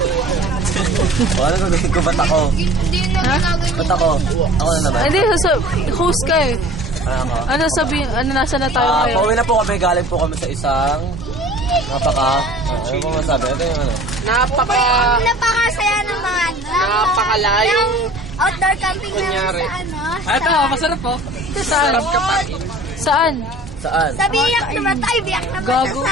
Ano gagawin ko? Ba't ako? Ha? Ba't ako? Ako na naman. Hindi, host ka eh. Ano sabihin? Ano, nasa na tayo ngayon? Pauwi na po kami. Galing po kami sa isang ano mo masabi? Ito yung ano? Napakasaya ng mga napakalayong outdoor camping namin sa ano. Ito, masarap po. Saan? Saan? Saan? Sa Biyak naman tayo, Biyak naman Gago.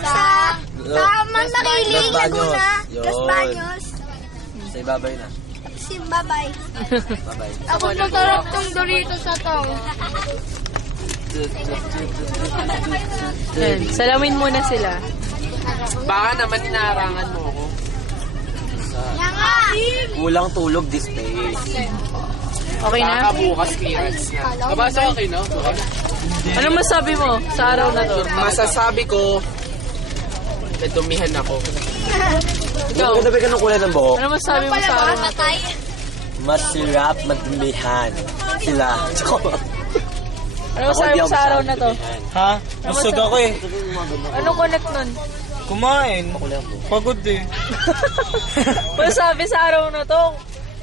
sa Mandakiling, Laguna, Los Baños. Sa ibabay na. Simbabay. Babay. Ako masarap tong Doritos sa to. Salamin muna sila. Baka naman inarangan mo ako. Yan nga! Kulang tulog this day. Okay na? Baka bukas clearance na. Kabasa ko kayo, no? Ano masabi mo sa araw na to? Masasabi ko, nadumihan ako. Ikaw, Ganda ka ng kulay ng buhok. ano masabi mo sa araw na to? Masirap madumihan sila. Ano masabi mo sa araw na to? Ha? Busog ako eh. Ano connect nun? Kumain. Pagod eh. Masabi sa araw na to?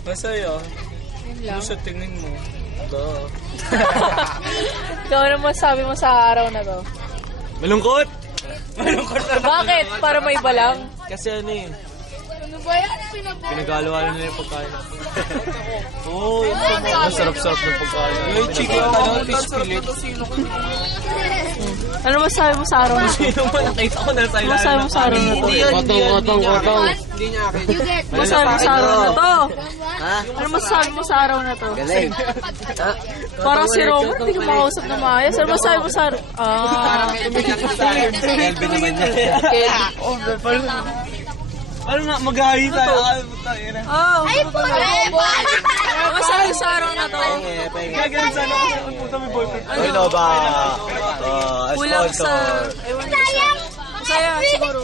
Masaya. Yun lang. Gusto tingin mo. Ito. Ikaw, ano masabi mo sa araw na to? Malungkot? Malungkot na. Bakit? Para may balang? Kasi ano eh. Ano ba yan? Pinagalawa nila yung pagkain natin. Oo, ang sarap-sarap ng pagkain. Yung chicken, fish fillet. Ano masabi mo sa araw na to? Sino ba nakita ko nasa Ano masabi mo sa araw na to? Kotong. Hindi niya akin. Ano masabi mo sa araw na to? Ha? Ano masabi mo sa araw na to? Galing. Ha? Parang si Roman, hindi ka makausap na maayos. Ano masabi mo sa araw? Kelvin naman niya. Ano nga, mag-ahay tayo. Ay, puto! Ano masabi mo sa araw na to? Gagawin sana kasi ang puta may boyfriend. Ay, no ba? Kulang sa... Ewan ko sa... Masaya siguro.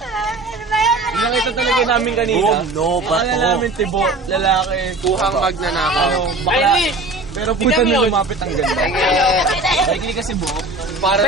Ano ba yan? Nakita talaga namin kanina. Boom, no ba Akala to? namin tibo, lalaki. Kuhang magnanakaw. Bakla. Pero puta na lumapit ang ganda. Likely kasi buhok. Para